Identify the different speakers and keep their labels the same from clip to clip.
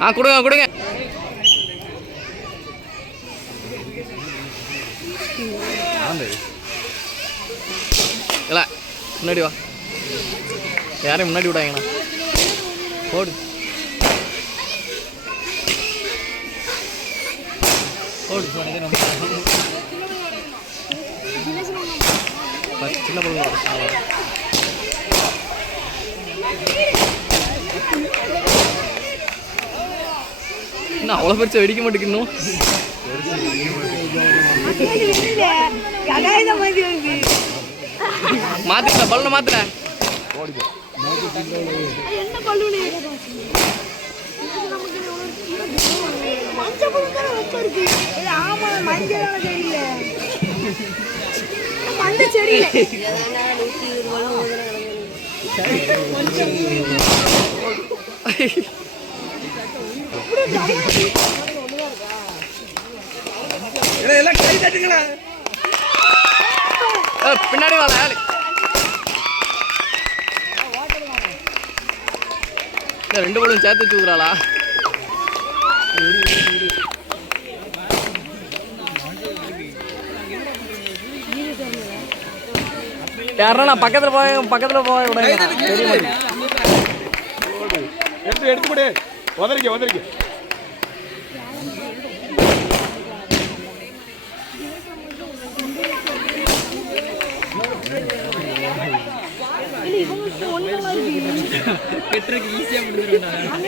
Speaker 1: ஆ கொடுங்க கொடுங்க. இல்லை முன்னாடி வா. யாரையும் முன்னாடி விடாங்கண்ணா போடு. போடு பத்து சின்ன பொண்ணு என்ன அவ்வளோ பெருசா வெடிக்க மாட்டேங்குது இன்னும். மாத்திக்கல பலூனை மாத்திர
Speaker 2: மஞ்சள் தெரியல
Speaker 1: ஏய், பின்னாடி வாழ ரெண்டு பழம் சேர்த்து வச்சுக்கிறாளா யாரா நான் பக்கத்துல போய் பக்கத்துல போய் மாட்டேங்குது
Speaker 3: எடுத்து எடுத்து கொடு உதறிக்க உதறிக்க.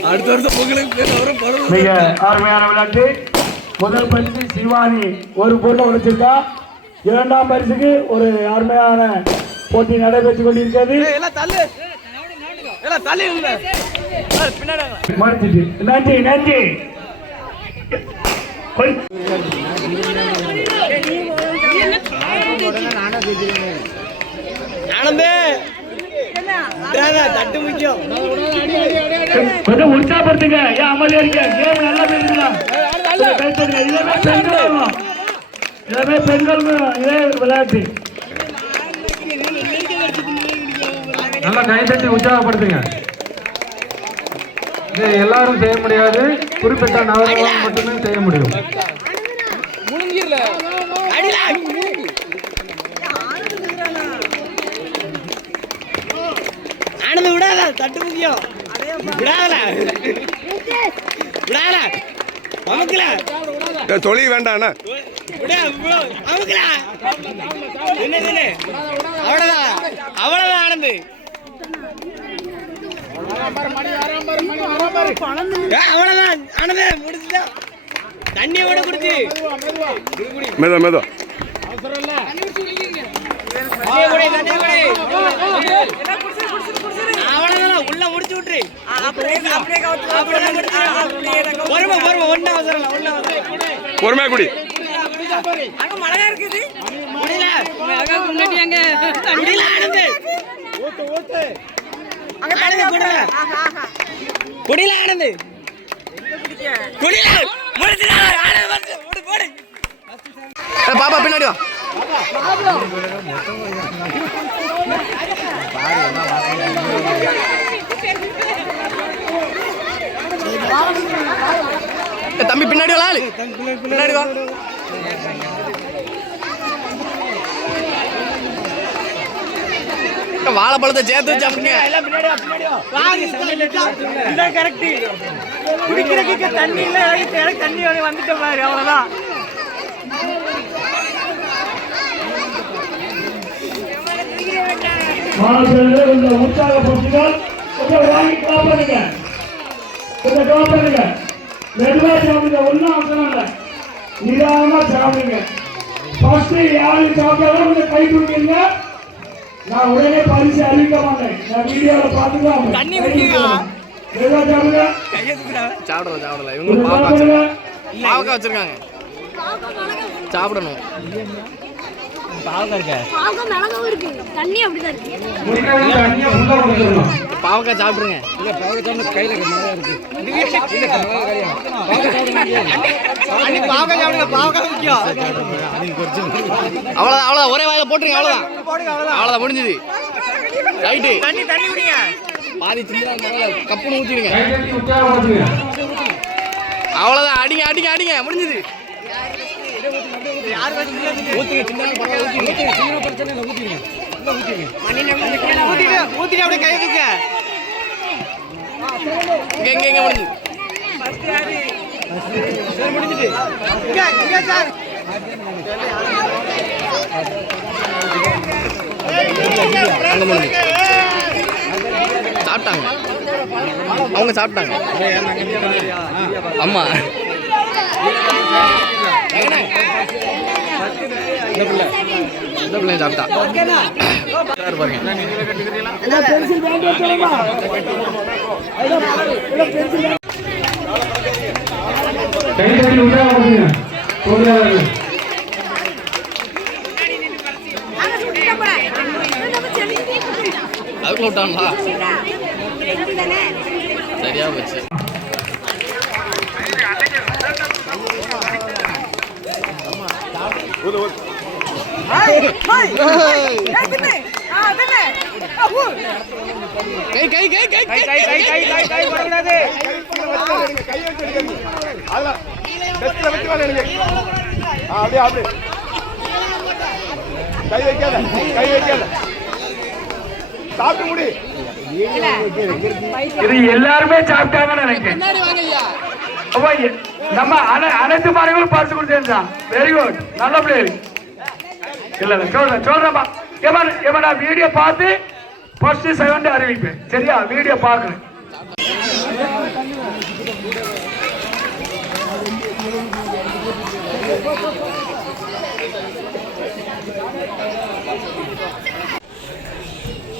Speaker 1: அடுத்த வருஷம் பொங்கலுக்கு
Speaker 4: மிக அருமையான விளையாட்டு முதல் பரிசு சிவானி ஒரு பொருளை உடைச்சிருக்கா இரண்டாம் பரிசுக்கு ஒரு அருமையான போட்டி நடைபெற்றுக் கொண்டிருக்கிறது
Speaker 1: எல்லாம் தள்ளு எல்லாம்
Speaker 4: கொஞ்சம் உற்சாகப்படுத்துங்க. ஏன் அமைதியா இருக்க கேம் நல்லா தட்டுங்க இதே பெண்கள் இதே விளையாட்டு.
Speaker 5: நல்லா கைத்தட்டி உற்சாகப்படுத்துங்க. இது எல்லாரும் செய்ய முடியாது. குறிப்பிட்ட நபர்களால் மட்டுமே செய்ய முடியும்
Speaker 1: ஆனது விடாத தட்டு முக்கியம் விடாத விடாத அமுக்கல
Speaker 3: தொழில் வேண்டாண்ணா
Speaker 1: விடா அமுக்கல என்ன என்ன அவ்வளவுதான் அவ்வளவுதான் ஆனந்து ஏய், அவ்வளவுதான் ஆனது முடிச்சுதான் தண்ணி விட குடிச்சு
Speaker 3: மெதோ மெதோ
Speaker 1: தண்ணியை குடி, தண்ணியை குடி. உள்ள முடிச்சு விட்டுரு. பொறுமை பொறுமை ஒண்ணு அவசரம் இல்லை, ஒண்ணு அவசரம். இல்லை.
Speaker 3: பொறுமையா குடி.
Speaker 1: முடியல. முடியல ஆனந்து ஆனந்து குடில குடில ஆனந்து குடில முடிச்சுடா. ஆனந்து வந்து ஓடு போடு பாப்பா பின்னாடி வா. தம்பி பின்னாடி வா பின்னாடி வா. வாழைப்பழத்தை சேர்த்து வச்சு அப்படிங்க
Speaker 6: இதான் கரெக்ட் குடிக்கிறதுக்கு தண்ணி இல்லை எனக்கு எனக்கு தண்ணி வந்து- வந்துட்ட மாதிரி
Speaker 4: மாணவர்களே கொஞ்சம் உற்சாகப்படுத்துங்க கொஞ்சம் வாங்கி கிளாப் பண்ணுங்க. கொஞ்சம் கிளாப் பண்ணுங்க. மெதுவா சாப்பிடுங்க ஒன்றும் அவசரம் இல்லை நிதானமா சாப்பிடுங்க. ஃபர்ஸ்ட் யாரு சாப்பிட்டாலும் கொஞ்சம் கை கொடுங்க. நான் உடனே பரிசு அறிவிக்க மாட்டேன். நான் வீடியோல பார்த்துக்கலாம் தண்ணி மெதுவா சாப்பிடுங்க.
Speaker 1: சாப்பிடல சாப்பிடல. இவங்க
Speaker 4: கொஞ்சம்
Speaker 1: பாவக்காய்
Speaker 4: சாப்பிடுங்க
Speaker 1: வச்சிருக்காங்க. பாவக்காய் இருக்கா?
Speaker 2: பாவக்காய் மிளகாவும் இருக்கு. தண்ணி அப்படிதான் இருக்கு.
Speaker 5: பாவக்காய் சாப்பிடுங்க. இல்ல
Speaker 1: பாவக்காய் சாப்பிட்டு கையில இருக்கு
Speaker 6: பாவக்காய் சாப்பிடுங்க. பாவக்காய் முக்கியம்.
Speaker 1: அவ்வளோ அவ்வளோ ஒரே வாயில போட்டுருங்க அவ்வளோதான் அவ்வளோதான் முடிஞ்சது. ரைட்டு.
Speaker 6: தண்ணி தண்ணி விடுங்க
Speaker 1: பாதி சின்ன கப்புன்னு
Speaker 5: ஊற்றிடுங்க
Speaker 1: அவ்வளோதான் அடிங்க அடிங்க அடிங்க. முடிஞ்சது. ஊத்திட்டு அப்படியே கை சாப்பிட்டாங்க. அவங்க சாப்பிட்டாங்க. ஆமா இந்த பிள்ளை. இந்த சரியா போச்சு. கை கை கை கை கை கை கை கை கை கை வரக்கூடாது
Speaker 3: கை வச்சு அடிக்காதீங்க. அதெல்லாம் டெஸ்ட்ல வச்சு விளையாடுங்க. ஆ, அப்படியே அப்படியே கை வைக்காத கை வைக்காத சாப்பிட்டு முடி
Speaker 5: இது எல்லாருமே சாப்பிட்டாங்கன்னு நினைக்கிறேன் நம்ம அனை- அனைத்து மாணவர்களும் பார்த்து கொடுத்தேன் வெரி குட் நல்ல பிளேயர் இல்ல இல்ல சொல்றேன் எவன் எவன் நான் வீடியோ பார்த்து ஃபர்ஸ்ட் செகண்ட் அறிவிப்பேன். சரியா? வீடியோ பார்க்குறேன்.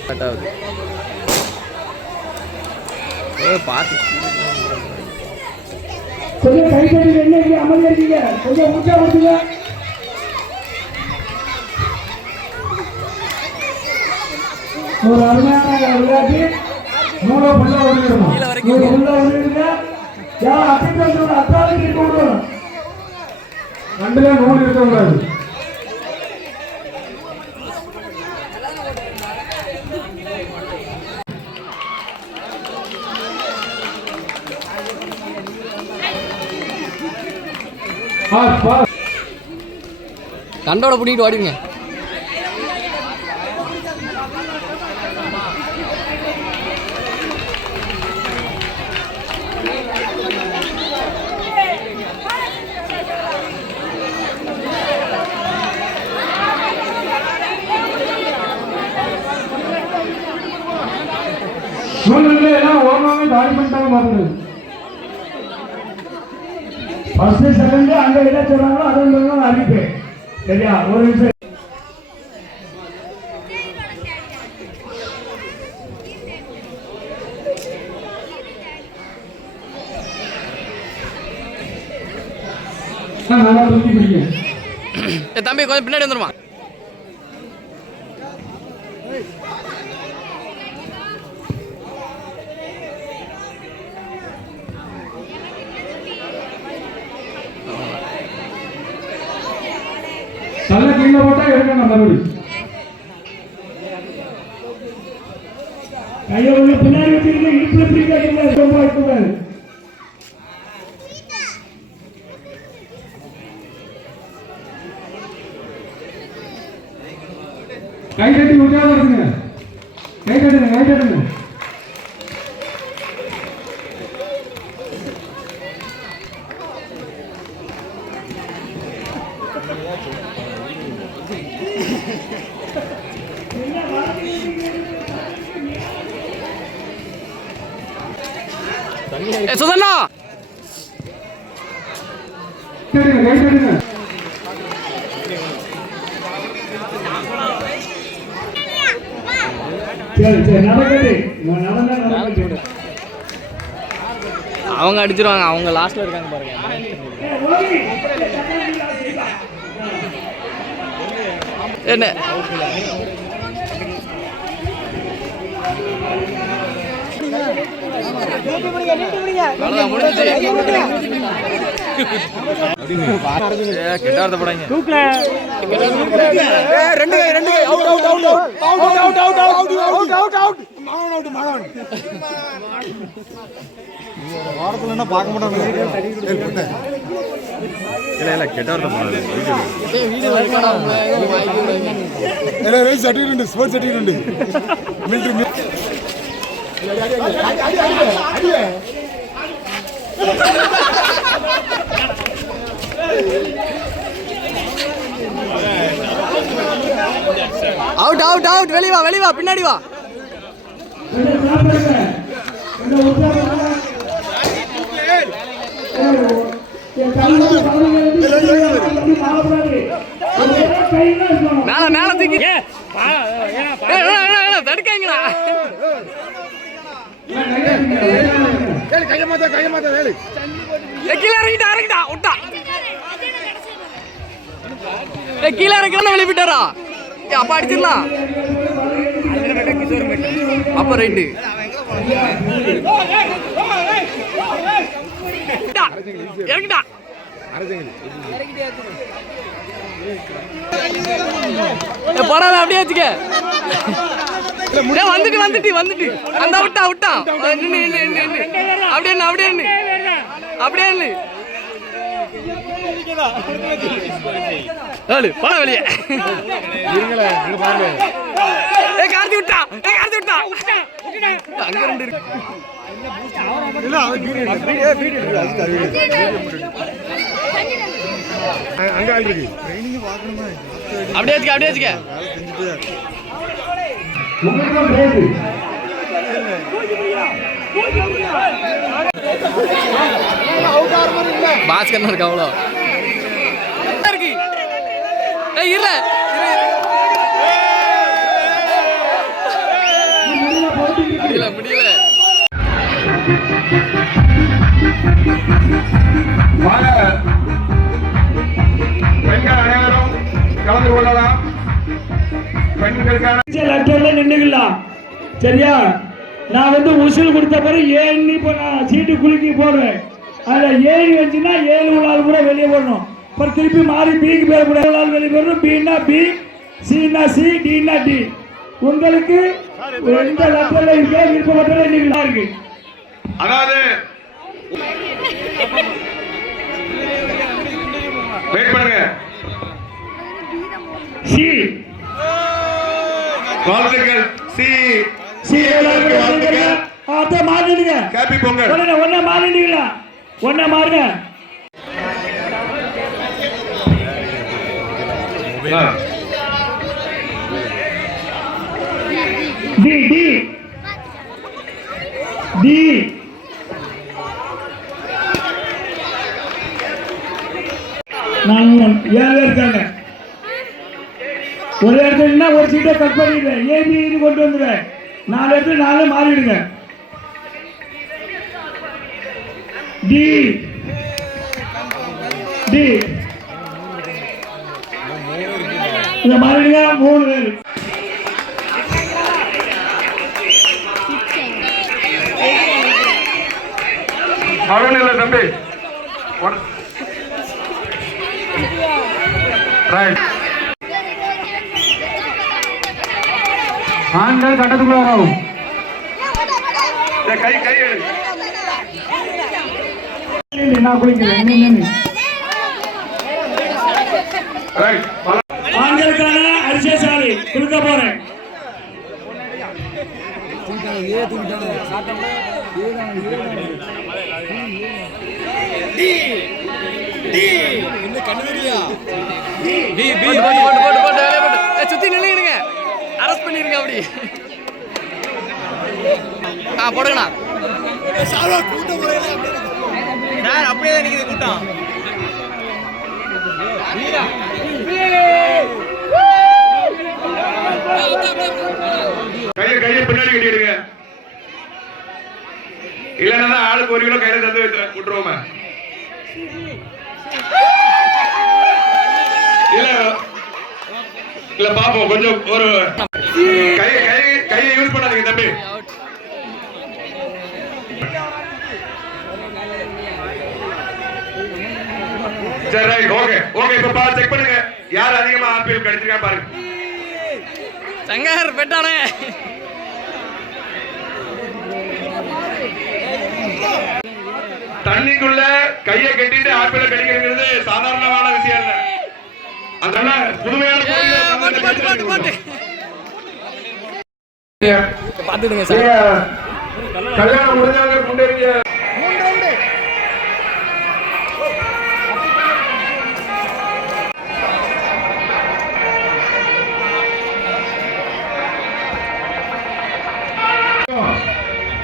Speaker 1: கட்டாவது பார்த்து
Speaker 4: கொஞ்சம் கை தட்டி என்ன இங்க அமைதியா இருக்கீங்க கொஞ்சம் உற்சாகப்படுத்துங்க ஒரு அருமையான விளையாட்டு. நூலை யார் அத்தாலிக்கு இருக்க விடணும்
Speaker 5: ரெண்டுல நூல் இருக்கக்கூடாது.
Speaker 1: கண்டோட பிடிக்கிட்டு ஓடிடுங்க.
Speaker 5: சூழ்நிலை எல்லாம் ஓரமாவே தாடி பண்ணிட்டாங்க பாருங்க
Speaker 4: ஃபர்ஸ்ட் செகண்ட் அங்க என்ன சொல்றாங்களோ அதை நான் அறிவிப்பேன். சரியா? ஒரு நிமிஷம்.
Speaker 1: தம்பி கொஞ்சம் பின்னாடி வந்துருமா?
Speaker 5: நான் மறுபடியும்
Speaker 4: கையை உள்ள பின்னாடி வச்சிருக்கேன் இடுப்புல பிடிக்காது நடக்கட்டு.
Speaker 1: அவங்க அடிச்சிருவாங்க அவங்க லாஸ்ட்ல இருக்காங்க பாருங்க.
Speaker 4: ஏய், ரோகி,
Speaker 1: என்ன ரெண்டு கை ரெண்டு கை out out out out out out out out out out
Speaker 3: military
Speaker 1: out out out out வெளிவா வெளிவா பின்னாடி வா. மேல மேல தூக்கி
Speaker 3: கைய மாத்த கைய மாத்த வேலை.
Speaker 1: கீழே இறங்கிட்டா இறங்கிட்டா விட்டா. ஏய் கீழே இறங்கினா வெளிய விட்டாரா ஏய் அப்ப அடிச்சிடலாம். அப்ப ரைட்டு இறங்கிட்டா பரவாயில்ல அப்படியே வச்சுக்க. வந்துட்டு வந்துட்டு வந்துட்டு அந்த அவுட்டா அவுட்டா நின்று நின்று நின்று அப்படியே அப்படியே அப்படியே ஏழு போன வெளியே. ஏ கார்த்தி அப்படியே அப்படியே
Speaker 4: உங்களுக்கும் பேரு.
Speaker 1: பாஸ்கர் இருக்கு அவ்வளோ? இருக்கு. இருல
Speaker 4: முடியல.
Speaker 1: முடியல
Speaker 4: நின்றுக்கலாம் சரியா? நான் வந்து உசில் கொடுத்த பிறகு ஏழு இப்போ நான் சீட்டு குலுக்கி போடுறேன்? அதில் ஏழு வந்துச்சுன்னா ஏழு ஆள் கூட வெளியே போடணும். அப்புறம் திருப்பி மாறி பிக்கு பேர் கூட ஆள் வெளியே போடணும். பின்னா பி சின்னா சி டின்னா டி உங்களுக்கு எந்த லெட்டர்ல இருக்க விருப்பப்பட்டல இன்னைக்கு இருக்கு.
Speaker 3: அதாவது வெயிட் பண்ணுங்க.
Speaker 4: சி
Speaker 3: வாழ்த்துக்கள். சி.
Speaker 4: சி. அதை மாறிடுங்க.
Speaker 3: ஹாப்பி பொங்கல்.
Speaker 4: உடனே ஒன்றை மாறிடுங்களா? ஒன்றை மாறுங்க. டி டி. டி. நாங்க ஏழு இருக்காங்க. ஒரு இடத்துல ஒரு சீட்டை கட் பண்ணிடுறேன் ஏபி கொண்டு வந்துடுறேன் நாலு இடத்துல நாலு மாறிடுங்க. டி டி இந்த மாறிடுங்க. மூணு பேர்.
Speaker 3: அருண் இல்லை தம்பி. ரைட்
Speaker 4: ஆண்கள் கட்டத்துக்குள்ள வரும்
Speaker 3: கை கை
Speaker 4: நான் குளிக்கிறேன் ஆண்களுக்கான
Speaker 1: அரிசிய சாலை கொடுக்க சுத்தி நிலையிடுங்க அரெஸ்ட் பண்ணிருங்க அப்படி. ஆ போடுங்கண்ணா.
Speaker 6: சார் அப்படியே தான் நிக்குது கூட்டம்.
Speaker 3: கையை கையை பின்னாடி கட்டிடுங்க. இல்லைன்னா ஆளுக்கு ஒரு கிலோ கையில தந்து விட்டுருவோமே. இல்ல இல்ல பாப்போம் கொஞ்சம் ஒரு கையை யூஸ் பண்ணாதீங்க தம்பி. சரி ரைட் ஓகே ஓகே இப்ப பா செக் பண்ணுங்க. யார் அதிகமா ஆர்பிஎல் கிடைச்சிருக்கா பாருங்க.
Speaker 1: சங்கர் பெட்டானே.
Speaker 3: தண்ணிக்குள்ள கைய கட்டிட்டு ஆர்பிஎல் கிடைக்கிறது சாதாரணமான விஷயம் இல்ல. அதனால புதுமையான
Speaker 1: சார்.
Speaker 3: கல்யாணம் முடிஞ்சவங்க கொண்டு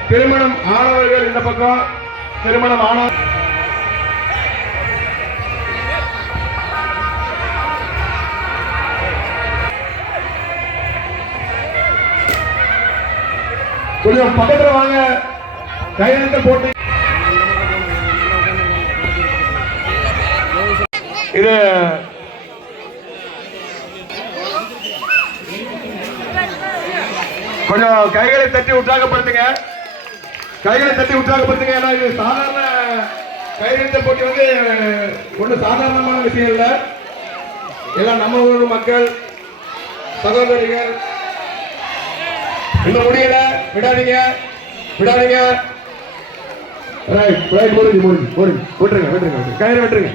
Speaker 3: திருமணம் ஆனவர்கள் இந்த பக்கம். திருமணம் ஆன கொஞ்சம் பக்கத்துல வாங்க. கையெழுத்த போட்டு. இது கொஞ்சம் கைகளை தட்டி உற்சாகப்படுத்துங்க. கைகளை தட்டி உற்சாகப்படுத்துங்க. ஏன்னா இது சாதாரண கையெழுத்த போட்டி வந்து ஒன்றும் சாதாரணமான விஷயம் இல்லை. எல்லாம் நம்ம ஊர் மக்கள் சகோதரிகள் இன்னும் முடியல. விடாதீங்க. விடாதீங்க. ரைட் ரைட் முடிஞ்சு முடிஞ்சு முடிஞ்சு விட்டுருங்க விட்டுருங்க கயிறு விட்டுருங்க.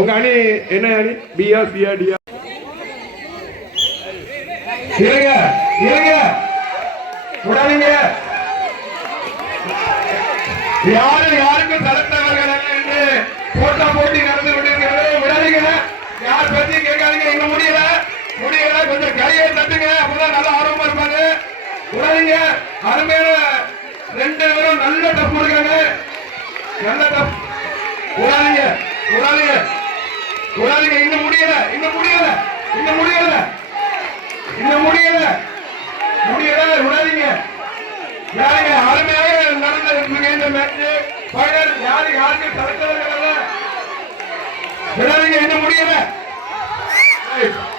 Speaker 3: உங்க அணி என்ன அணி? பிஆ சிஆ டிஆ இருங்க இருங்க. விடாதீங்க. யாரு யாருக்கு தலைத்தவர்கள் என்று போட்டா போட்டி நடந்து கொண்டிருக்கிறது? விடாதீங்க. யார் பத்தி கேட்காதீங்க. எங்க முடியல? கொஞ்சம் கையை தட்டுங்க. அப்பதான் நல்லா ஆர்வமா இருப்பாங்க விடாதீங்க அருமையான ரெண்டு பேரும் நல்ல டப்பு இருக்காங்க. நல்ல டப் விடாதீங்க விடாதீங்க விடாதீங்க இன்னும் முடியல. இன்னும் முடியல. இன்னும் முடியல. இன்னும் முடியல. முடியல. விடாதீங்க யாருங்க? அருமையாக நடந்திருக்கு இந்த மேட்ச் ஃபைனல் யாரு யாருக்கு தலைத்தவர்கள் விடாதீங்க. இன்னும் முடியல.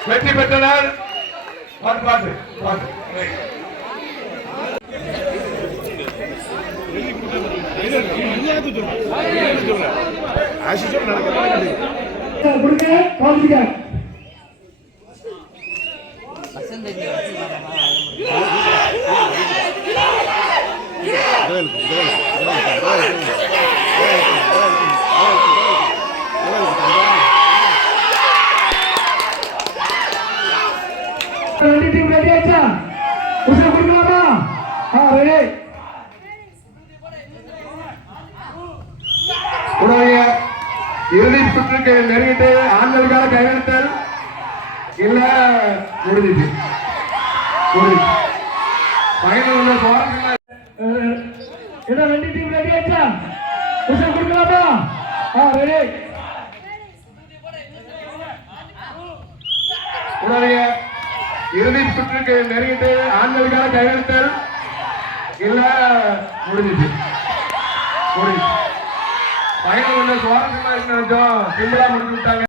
Speaker 3: வெற்றி பெற்றனர். பார்த்து பார்த்து பார்த்து Right.
Speaker 4: கொடுங்க காமிச்சுக்க ரெண்டு டீம் ரெடி ஆச்சா உசை கொடுக்கலாமா ஆ ரெடி
Speaker 3: உடைய இறுதி சுற்றுக்கு நெருங்கிட்டு ஆண்களுக்கான கையெழுத்தல். இல்ல முடிஞ்சிச்சு. ஃபைனல் உள்ள சுவாரஸ்யமா
Speaker 4: என்ன ரெண்டு டீம் ரெடி ஆச்சா? உசை கொடுக்கலாமா? ஆ ரெடி
Speaker 3: உடைய இறுதி சுற்றுக்கு நெருங்கிட்டு ஆண்களுக்கான கையெழுத்தல். இல்ல முடிஞ்சிச்சு. முடிஞ்சிச்சு. ஃபைனல் உள்ள சுவாரஸ்யமா இருக்கு நினைச்சோம் சிம்பிளா முடிச்சு விட்டாங்க.